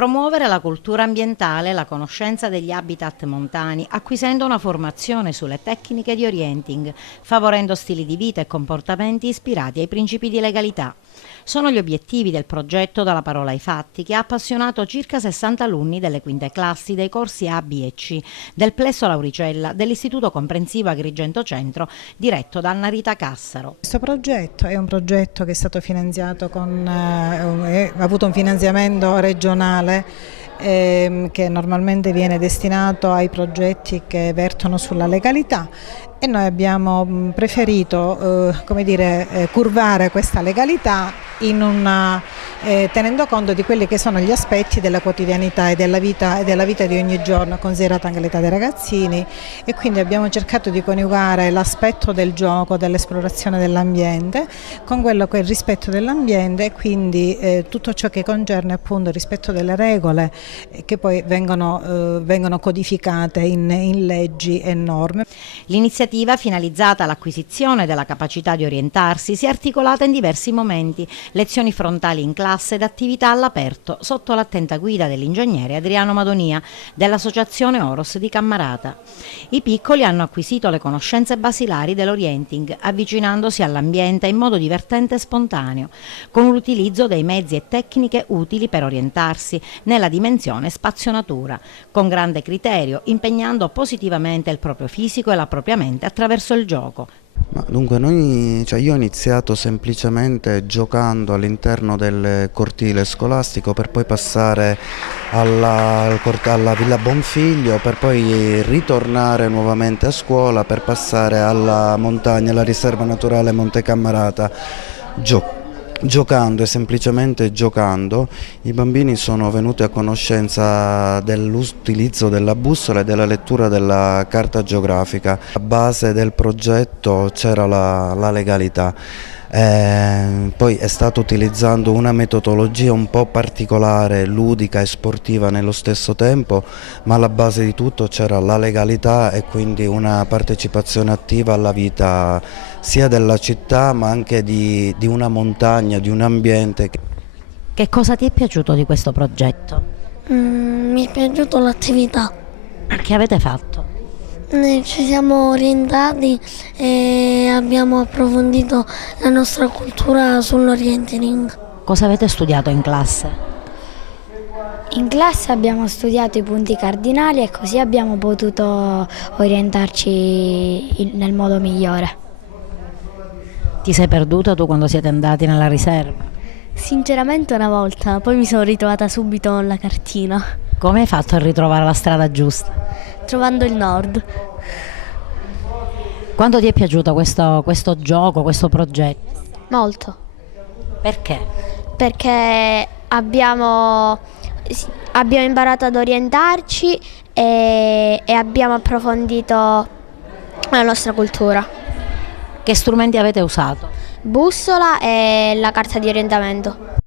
Promuovere la cultura ambientale e la conoscenza degli habitat montani, acquisendo una formazione sulle tecniche di orienting, favorendo stili di vita e comportamenti ispirati ai principi di legalità. Sono gli obiettivi del progetto Dalla parola ai fatti, che ha appassionato circa 60 alunni delle quinte classi dei corsi A, B e C del Plesso Lauricella dell'Istituto Comprensivo Agrigento Centro, diretto da Anna Rita Cassaro. Questo progetto è un progetto che è stato finanziato ha avuto un finanziamento regionale che normalmente viene destinato ai progetti che vertono sulla legalità, e noi abbiamo preferito curvare questa legalità tenendo conto di quelli che sono gli aspetti della quotidianità e della vita di ogni giorno, considerata anche l'età dei ragazzini, e quindi abbiamo cercato di coniugare l'aspetto del gioco, dell'esplorazione dell'ambiente con quello che è il rispetto dell'ambiente, e quindi tutto ciò che concerne appunto il rispetto delle regole che poi vengono codificate in leggi e norme. L'iniziativa, finalizzata all'acquisizione della capacità di orientarsi, si è articolata in diversi momenti: lezioni frontali in classe ed attività all'aperto sotto l'attenta guida dell'ingegnere Adriano Madonia dell'Associazione Oros di Cammarata. I piccoli hanno acquisito le conoscenze basilari dell'orienting, avvicinandosi all'ambiente in modo divertente e spontaneo, con l'utilizzo dei mezzi e tecniche utili per orientarsi nella dimensione spazio-natura, con grande criterio, impegnando positivamente il proprio fisico e la propria mente attraverso il gioco. Dunque io ho iniziato semplicemente giocando all'interno del cortile scolastico, per poi passare alla Villa Bonfiglio, per poi ritornare nuovamente a scuola, per passare alla montagna, alla riserva naturale Monte Cammarata. Giocando e semplicemente giocando, i bambini sono venuti a conoscenza dell'utilizzo della bussola e della lettura della carta geografica. A base del progetto c'era la legalità. Poi è stato utilizzando una metodologia un po' particolare, ludica e sportiva nello stesso tempo, ma alla base di tutto c'era la legalità e quindi una partecipazione attiva alla vita sia della città ma anche di una montagna, di un ambiente. Che cosa ti è piaciuto di questo progetto? Mi è piaciuta l'attività. Che avete fatto? Ci siamo orientati e abbiamo approfondito la nostra cultura sull'orienting. Cosa avete studiato in classe? In classe abbiamo studiato i punti cardinali e così abbiamo potuto orientarci nel modo migliore. Ti sei perduta tu quando siete andati nella riserva? Sinceramente una volta, poi mi sono ritrovata subito con la cartina. Come hai fatto a ritrovare la strada giusta? Trovando il nord. Quanto ti è piaciuto questo gioco, questo progetto? Molto. Perché? Perché abbiamo imparato ad orientarci e abbiamo approfondito la nostra cultura. Che strumenti avete usato? Bussola e la carta di orientamento.